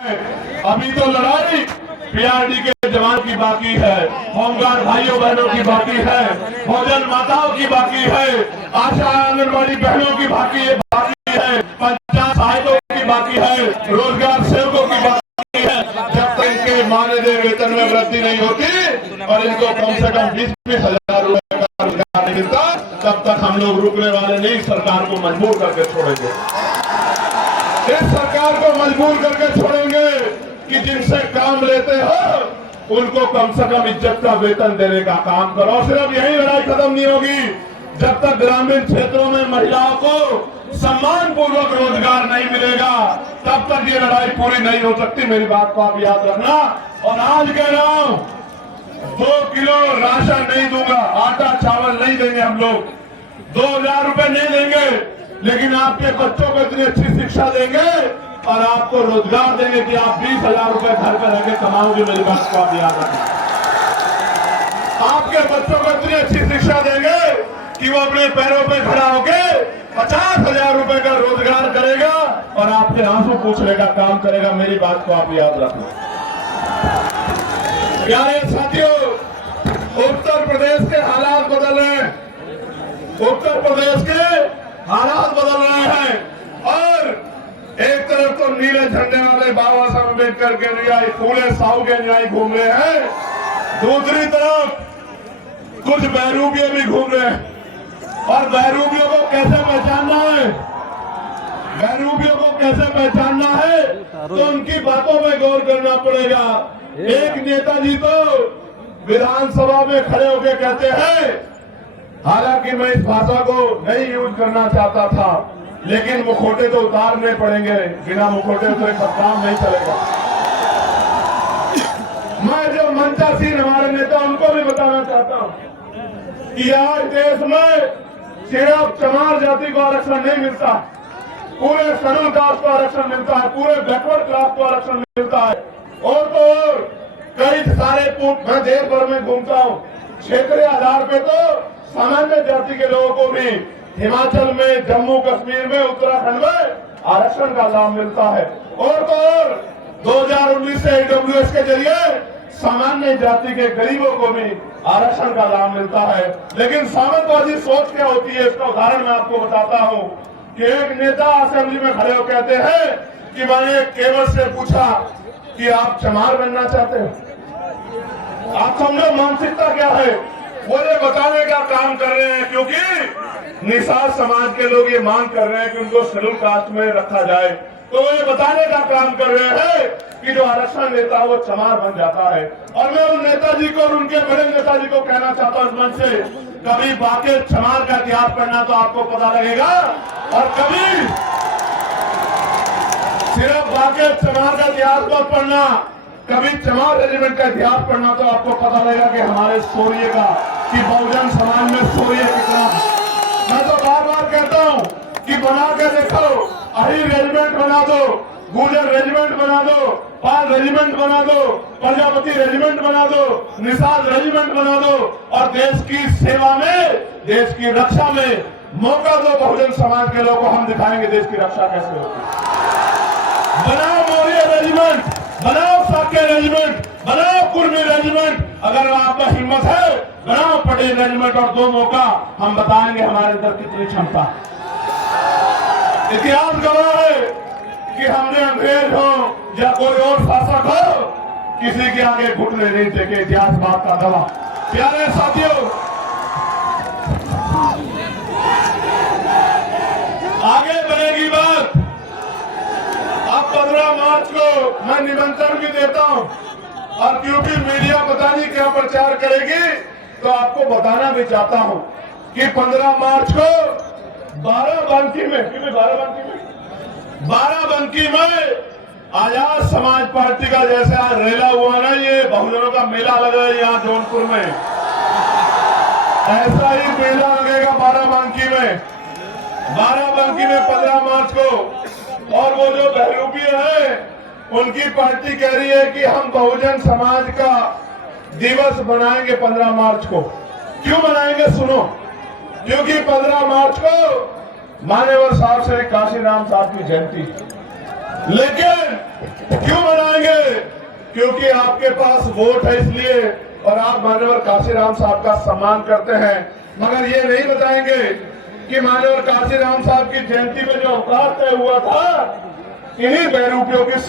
अभी तो लड़ाई पीआरडी के जवान की बाकी है, होमगार्ड भाइयों बहनों की बाकी है, भोजन माताओं की बाकी है, आशा आंगनबाड़ी बहनों की बाकी है, पंचायत सहायकों की बाकी है, रोजगार सेवकों की बाकी है। जब तक इनके मानदेय वेतन में वृद्धि नहीं होती और इनको कम से कम 20-20 हजार रुपए का रोजगार नहीं मिलता, तब तक हम लोग रुकने वाले नहीं, सरकार को मजबूर करके छोड़ेंगे। इस सरकार को मजबूर करके छोड़ेंगे कि जिनसे काम लेते हो उनको कम से कम इज्जत का वेतन देने का काम करो। और सिर्फ यही लड़ाई खत्म नहीं होगी जब तक ग्रामीण क्षेत्रों में महिलाओं को सम्मान पूर्वक रोजगार नहीं मिलेगा, तब तक ये लड़ाई पूरी नहीं हो सकती। मेरी बात को आप याद रखना। और आज कह रहा हूं 2 किलो राशन नहीं दूंगा, आटा चावल नहीं देंगे, हम लोग 2000 रुपए नहीं देंगे, लेकिन आपके बच्चों को इतनी अच्छी शिक्षा देंगे और आपको रोजगार देंगे कि आप 20,000 रुपए घर पर रहकर कमाओगे। मेरी बात को आप याद रखना। आपके बच्चों को इतनी अच्छी शिक्षा देंगे कि वो अपने पैरों पे खड़ा होकर 50,000 रुपए का रोजगार करेगा और आपके आंसू पूछने का काम करेगा। मेरी बात को आप याद रखना। प्यारे साथियों, उत्तर प्रदेश के हालात बदल रहे हैं, उत्तर प्रदेश के हालात बदल रहे हैं। और एक तरफ तो नीले झंडे वाले बाबा साहब अम्बेडकर के अनुयायी, फूले साहू के अनुयायी घूम रहे हैं, दूसरी तरफ कुछ बहरूपिये भी घूम रहे हैं। और बहरूपियों को कैसे पहचानना है, बहरूपियों को कैसे पहचानना है, तो उनकी बातों में गौर करना पड़ेगा। एक नेताजी तो विधानसभा में खड़े होकर कहते हैं, हालांकि मैं इस भाषा को नहीं यूज करना चाहता था, लेकिन मुखौटे तो उतारने पड़ेंगे, बिना मुखौटे तो एक काम नहीं चलेगा। मैं जो मंचासीन हमारे नेता उनको भी बताना चाहता हूं कि आज देश में सिर्फ चमार जाति को आरक्षण नहीं मिलता, पूरे शेड्यूल कास्ट को आरक्षण मिलता है, पूरे बैकवर्ड क्लास को आरक्षण मिलता है। और तो और कई सारे मैं देश भर में घूमता हूँ, क्षेत्रीय आधार पे तो सामान्य जाति के लोगों को भी हिमाचल में, जम्मू कश्मीर में, उत्तराखंड में आरक्षण का लाभ मिलता है। और तो और 2019 से ईडब्ल्यूएस के जरिए सामान्य जाति के गरीबों को भी आरक्षण का लाभ मिलता है। लेकिन सामंतवादी सोच क्या होती है, इसका उदाहरण मैं आपको बताता हूं कि एक नेता असेंबली में खड़े हो कहते हैं कि मैंने केवल से पूछा कि आप चमार बनना चाहते हैं। आप समझो मानसिकता क्या है, वो ये बताने का काम कर रहे हैं, क्योंकि निषाद समाज के लोग ये मांग कर रहे हैं कि उनको शेड्यूल कास्ट में रखा जाए, तो वो ये बताने का काम कर रहे हैं कि जो आरक्षण लेता है वो चमार बन जाता है। और मैं उन नेताजी को और उनके बड़े नेताजी को कहना चाहता हूं इस मंच से, कभी बाकी चमार का इतिहास पढ़ना तो आपको पता लगेगा, और कभी सिर्फ बाकी चमार का इतिहास मत पढ़ना, कभी चमार रेजिमेंट का इतिहास पढ़ना तो आपको पता लगेगा कि हमारे शौर्य का, कि बहुजन समाज में शौर्य कितना। मैं तो बार बार कहता हूं कि बना के देखो, अहिर रेजिमेंट बना दो, गुर्जर रेजिमेंट बना दो, पाल रेजिमेंट बना दो, प्रजापति रेजिमेंट बना दो, निषाद रेजिमेंट बना दो, और देश की सेवा में, देश की रक्षा में मौका दो बहुजन समाज के लोगों को। हम दिखाएंगे देश की रक्षा कैसे होती है। बनाओ मौर्य रेजिमेंट, बनाओ साक्य रेजिमेंट, बनाओ कुर्मी रेजिमेंट, अगर आपका हिम्मत है बनाओ पटेल रेजिमेंट, और 2 मौका हम बताएंगे हमारे अंदर कितनी क्षमता। इतिहास गवाह है कि हमने अंग्रेज हो या कोई और शासक हो, किसी के आगे घुटने नहीं टेके। इतिहास बात का गवाह। प्यारे साथियों, आगे बढ़ेगी बात। अब 15 मार्च को मैं निमंत्रण भी देता हूं, और क्योंकि मीडिया पता नहीं क्या प्रचार करेगी, तो आपको बताना भी चाहता हूं कि 15 मार्च को बाराबंकी में आजाद समाज पार्टी का जैसे आज रेला हुआ ना, ये बहुजनों का मेला लगा है यहाँ जौनपुर में, ऐसा ही मेला लगेगा बाराबंकी में 15 मार्च को। और वो जो बहरूपिये हैं उनकी पार्टी कह रही है कि हम बहुजन समाज का दिवस बनाएंगे 15 मार्च को। क्यों बनाएंगे सुनो, क्योंकि 15 मार्च को मान्यवर साहब श्री काशीराम साहब की जयंती। लेकिन क्यों क्योंकि आपके पास वोट है इसलिए, और आप मान्यवर काशीराम साहब का सम्मान करते हैं, मगर ये नहीं बताएंगे कि मान्यवर काशीराम साहब की जयंती में जो अवकाश तय हुआ था, इन्हीं बहरूपियों की